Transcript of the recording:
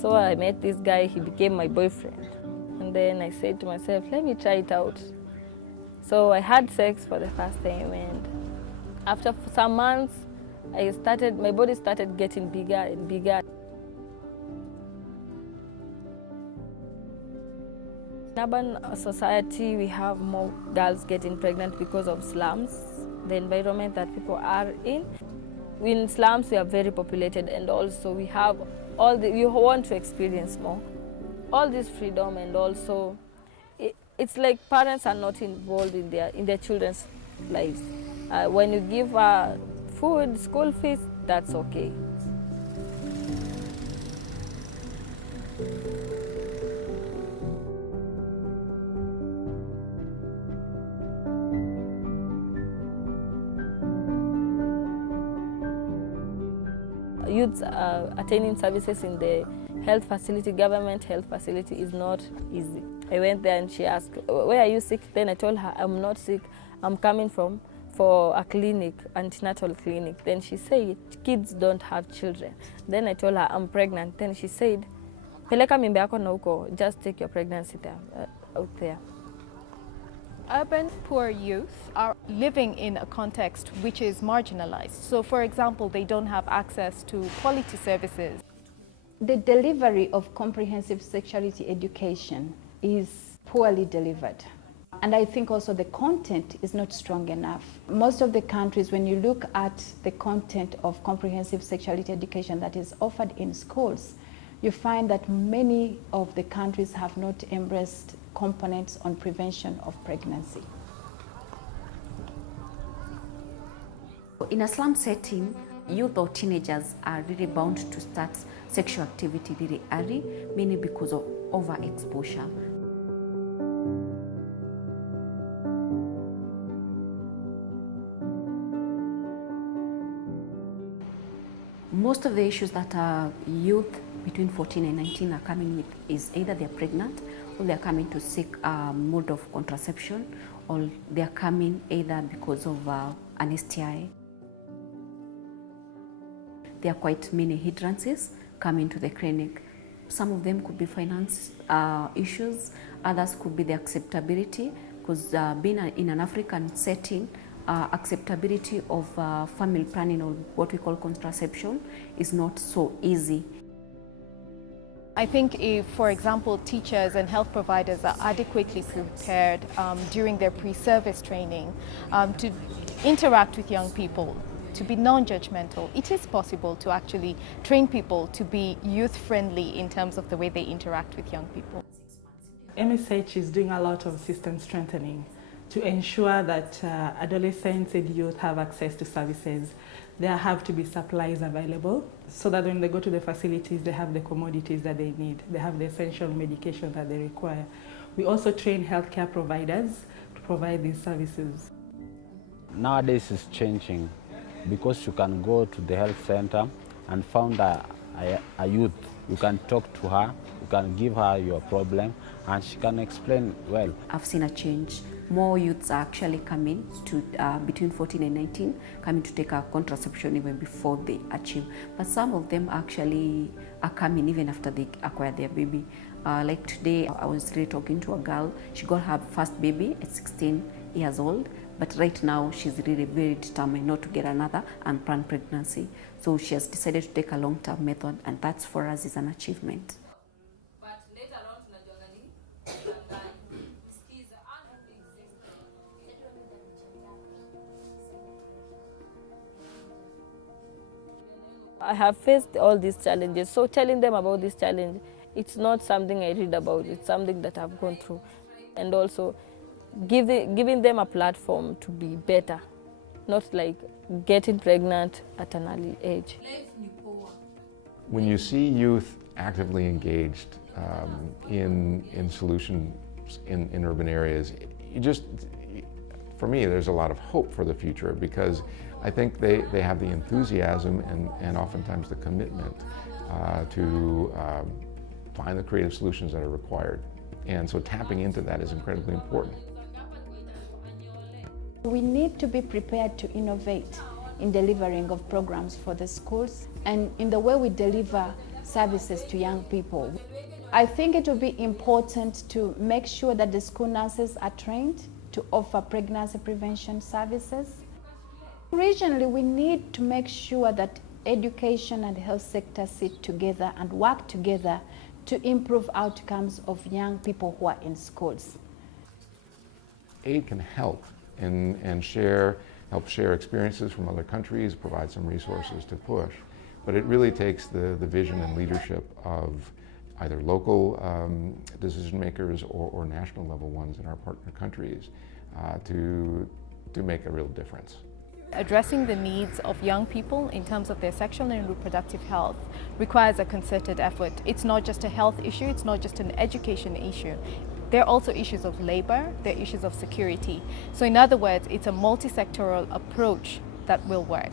So I met this guy, he became my boyfriend. And then I said to myself, let me try it out. So I had sex for the first time, and after some months, my body started getting bigger and bigger. In urban society, we have more girls getting pregnant because of slums, the environment that people are in. In slums, we are very populated, and also we have you want to experience more. All this freedom, and also it's like parents are not involved in their children's lives. When you give food, school fees, that's okay. Youths attaining services in the health facility, government health facility, is not easy. I went there and she asked, where are you sick? Then I told her, I'm not sick, I'm coming for a clinic, antenatal clinic. Then she said, kids don't have children. Then I told her, I'm pregnant. Then she said, peleka mimba yako na huko, just take your pregnancy there, out there. Urban poor youth are living in a context which is marginalized. So, for example, they don't have access to quality services. The delivery of comprehensive sexuality education is poorly delivered. And I think also the content is not strong enough. Most of the countries, when you look at the content of comprehensive sexuality education that is offered in schools, you find that many of the countries have not embraced components on prevention of pregnancy. In a slum setting, youth or teenagers are really bound to start sexual activity really early, mainly because of overexposure. Most of the issues that youth between 14 and 19 are coming with is either they're pregnant, or they're coming to seek a mode of contraception, or they're coming either because of an STI. There are quite many hindrances coming to the clinic. Some of them could be finance issues, others could be the acceptability, because being in an African setting, acceptability of family planning, or what we call contraception, is not so easy. I think if, for example, teachers and health providers are adequately prepared during their pre-service training to interact with young people, to be non-judgmental, it is possible to actually train people to be youth-friendly in terms of the way they interact with young people. MSH is doing a lot of system strengthening to ensure that adolescents and youth have access to services. There have to be supplies available so that when they go to the facilities, they have the commodities that they need. They have the essential medication that they require. We also train healthcare providers to provide these services. Nowadays it's changing because you can go to the health center and find a youth. You can talk to her, you can give her your problem, and she can explain well. I've seen a change. More youths are actually coming to between 14 and 19, coming to take a contraception even before they achieve. But some of them actually are coming even after they acquire their baby. Like today, I was really talking to a girl. She got her first baby at 16 years old, but right now she's really very determined not to get another unplanned pregnancy. So she has decided to take a long-term method, and that's for us is an achievement. I have faced all these challenges, so telling them about this challenge, it's not something I read about, it's something that I've gone through. And also giving them a platform to be better, not like getting pregnant at an early age. When you see youth actively engaged in solutions in urban areas, for me, there's a lot of hope for the future, because I think they have the enthusiasm and oftentimes the commitment to find the creative solutions that are required. And so tapping into that is incredibly important. We need to be prepared to innovate in delivering of programs for the schools and in the way we deliver services to young people. I think it will be important to make sure that the school nurses are trained to offer pregnancy prevention services. Regionally, we need to make sure that education and health sector sit together and work together to improve outcomes of young people who are in schools. Aid can help and help share experiences from other countries, provide some resources to push. But it really takes the vision and leadership of either local decision makers or national level ones in our partner countries to make a real difference. Addressing the needs of young people in terms of their sexual and reproductive health requires a concerted effort. It's not just a health issue, it's not just an education issue. There are also issues of labor, there are issues of security. So in other words, it's a multi-sectoral approach that will work.